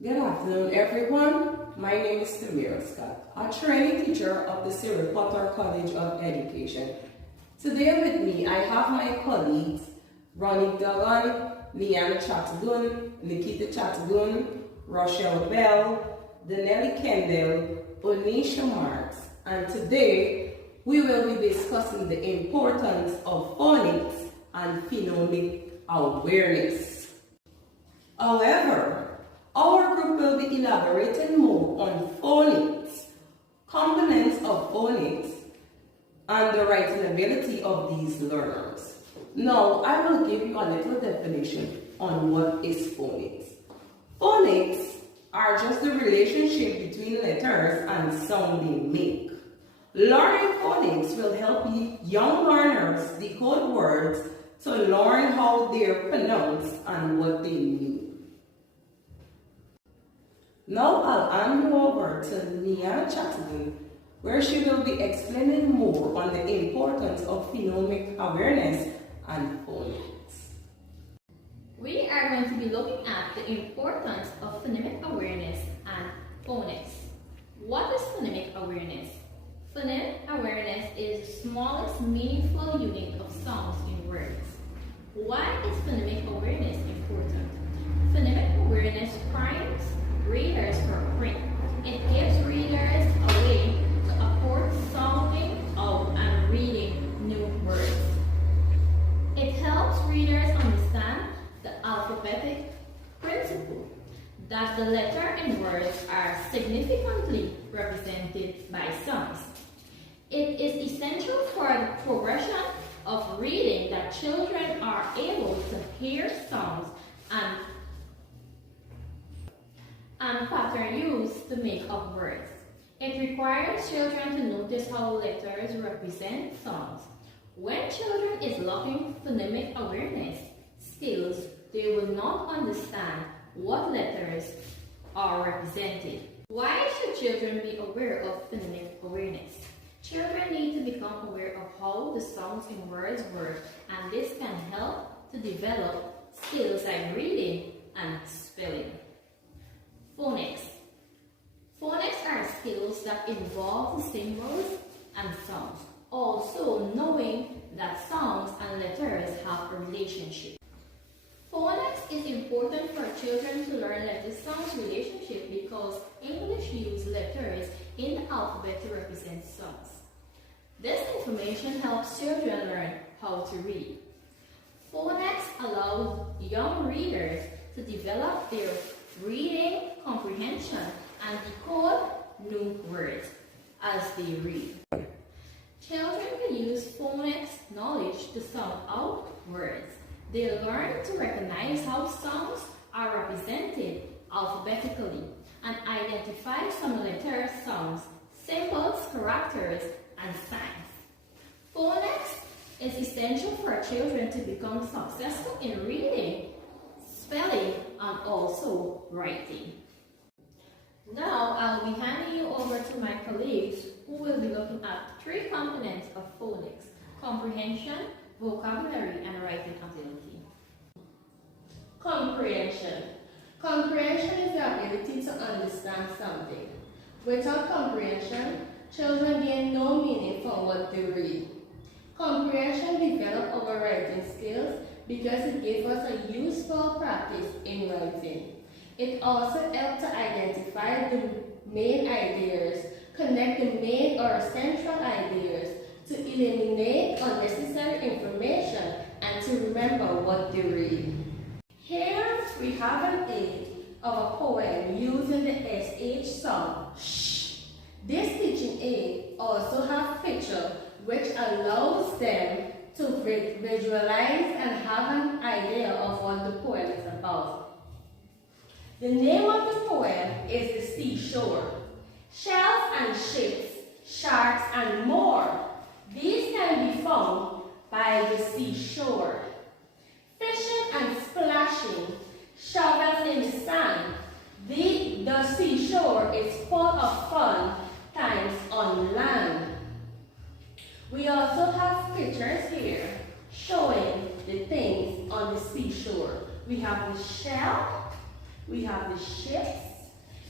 Good afternoon, everyone. My name is Tamira Scott, a training teacher of the Cyril Potter College of Education. Today with me, I have my colleagues, Ronnie Duggan, Leanne Chattogun, Nikita Chattogun, Rochelle Bell, Danelli Kendall, Onisha Marks, and today we will be discussing the importance of phonics and phonemic awareness. However, our group will be elaborating more on phonics, components of phonics, and the writing ability of these learners. Now, I will give you a little definition on what is phonics. Phonics are just the relationship between letters and sound they make. Learning phonics will help young learners decode words to learn how they are pronounced and what they mean. Now I'll hand you over to Leanne Chattogun, where she will be explaining more on the importance of phonemic awareness and phonics. We are going to be looking at the importance of phonemic awareness and phonics. What is phonemic awareness? Phonemic awareness is the smallest meaningful unit of sounds in words. Why is phonemic awareness important? Phonemic awareness primes readers for print. It gives readers a way to accord sounding out and reading new words. It helps readers understand the alphabetic principle, that the letter in words are significantly represented by sounds. It is essential for the progression of reading that children are able to hear sounds and pattern used to make up words. It requires children to notice how letters represent sounds. When children is lacking phonemic awareness skills, they will not understand what letters are represented. Why should children be aware of phonemic awareness? Children need to become aware of how the sounds in words work, and this can help to develop skills like reading and spelling. Phonics. Phonics are skills that involve the symbols and sounds. Also, knowing that sounds and letters have a relationship. Phonics is important for children to learn letter-sounds relationship because English uses letters in the alphabet to represent sounds. This information helps children learn how to read. Phonics allows young readers to develop their reading comprehension and decode new words as they read. Children can use phonics knowledge to sound out words. They learn to recognize how sounds are represented alphabetically and identify some letter sounds, symbols, characters, and signs. Phonics is essential for children to become successful in reading, spelling, and also writing. Now, I'll be handing you over to my colleagues who will be looking at three components of phonics: comprehension, vocabulary, and writing ability. Comprehension. Comprehension is the ability to understand something. Without comprehension, children gain no meaning from what they read. Comprehension develops our writing skills because it gives us a useful practice in writing. It also helps to identify the main ideas, connect the main or central ideas, to eliminate unnecessary information, and to remember what they read. Here we have an aid of a poem using the SH sound, sh. This teaching aid also has pictures which allows them to visualize and have an idea of what the poem is about. The name of the poem is The Seashore. Shells and ships, sharks and more. These can be found by the seashore. Fishing and splashing, shovels in the sand. The seashore is full of fun times on land. We also have pictures here showing the things on the seashore. We have the shell, we have the ships,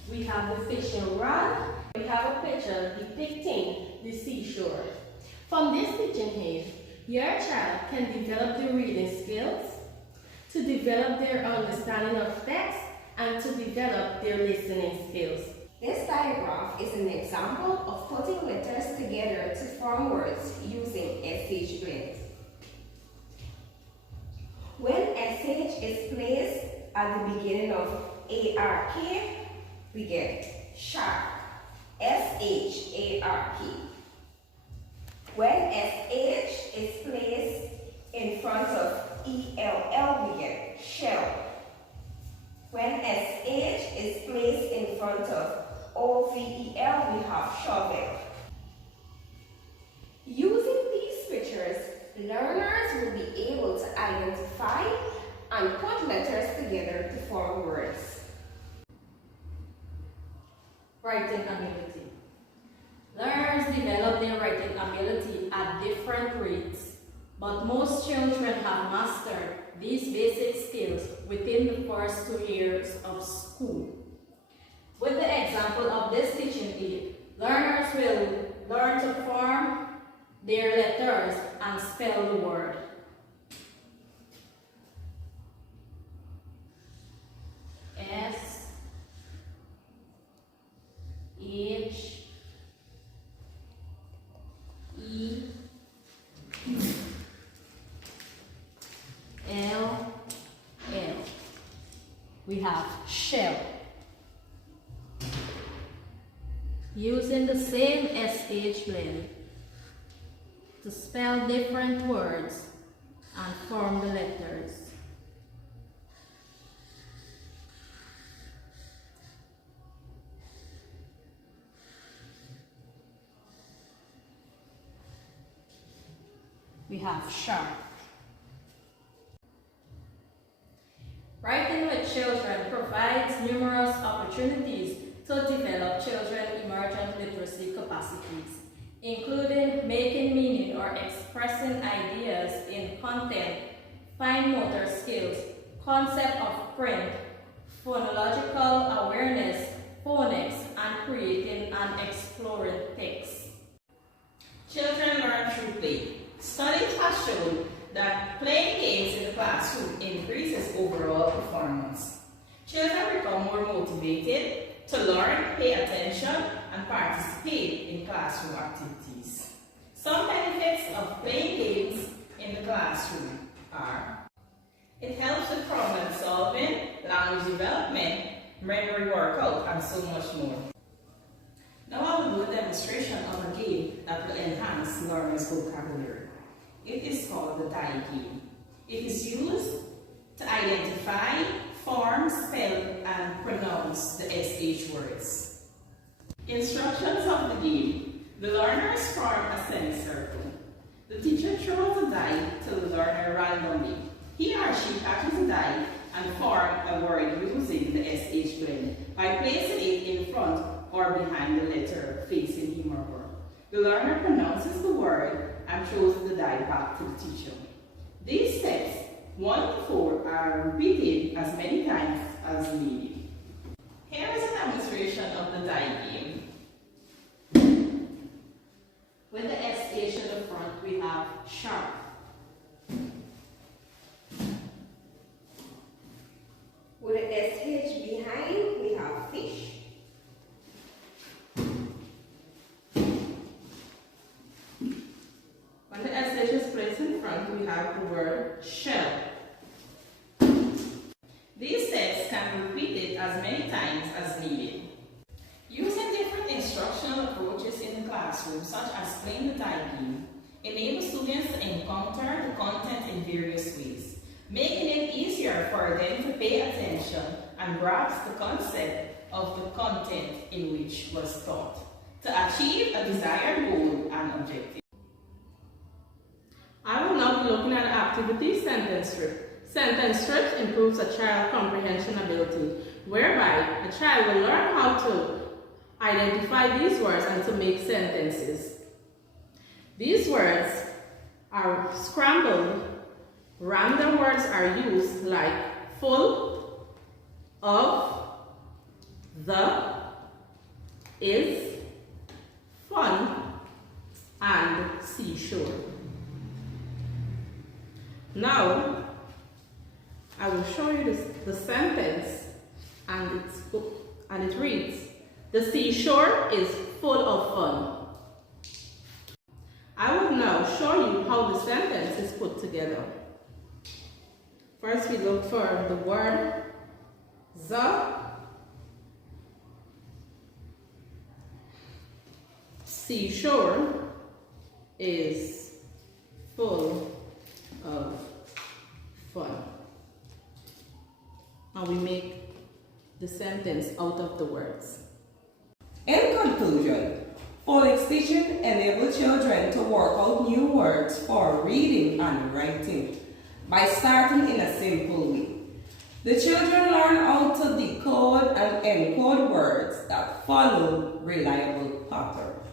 We have the fishing rod. We have a picture depicting the seashore. From this teaching aid, your child can develop their reading skills, to develop their understanding of text, and to develop their listening skills. This diagram is an example of putting letters together to form words using SH blend. When SH is placed at the beginning of ARK, we get shark, SHARK. When SH is placed in front of ELL, we get shell. When SH is placed in front of OVEL, we have shovel. Using these pictures, learners will be able to identify and put letters together to form words. Writing ability. Learners develop their writing ability at different rates, but most children have mastered these basic skills within the first 2 years of school. With the example of this teaching aid, learners will learn to form their letters and spell the word. S, H, E, L, L. We have shell. Using the same SH blend to spell different words and form the letters. We have shark. Writing with children provides numerous opportunities to develop children's emergent literacy capacities, including making meaning or expressing ideas in content, fine motor skills, concept of print, phonological awareness, phonics, and creating and exploring text. Children learn through play. Studies have shown that playing games in the classroom increases overall performance. Children become more motivated to learn, pay attention, and participate in classroom activities. Some benefits of playing games in the classroom are: it helps with problem solving, language development, memory workout, and so much more. Now I will do a demonstration of a game that will enhance learners' vocabulary. It is called the die game. It is used to identify, form, spell, and pronounce the SH words. Instructions of the game. The learners form a semicircle. The teacher throws a die to the learner randomly. He or she catches the die and forms a word using the SH blend by placing it in front or behind the letter facing him or her. The learner pronounces the word and throws the die back to the teacher. These steps, 1 to 4, are repeated as many times as needed. Here is a demonstration of the die game. With the SH in the front, we have shark. With the SH behind, we have fish. When the SH is placed in front, we have the word shell. These steps can be repeated as many times as needed. Using different instructional approaches in the classroom, such as playing the die game, enables students to encounter the content in various ways, making it easier for them to pay attention and grasp the concept of the content in which was taught, to achieve a desired goal and objective. I will now be looking at the activity sentence strip. Sentence strips improves a child's comprehension ability, whereby a child will learn how to identify these words and to make sentences. These words are scrambled. Random words are used like full, of, the, is fun and seashore. Now, I will show you the sentence, and it reads, "The seashore is full of fun." I will now show you how the sentence is put together. First, we look for the word the seashore is full of fun. And we make the sentence out of the words. In conclusion, phonics teaching enables children to work out new words for reading and writing by starting in a simple way. The children learn how to decode and encode words that follow reliable patterns.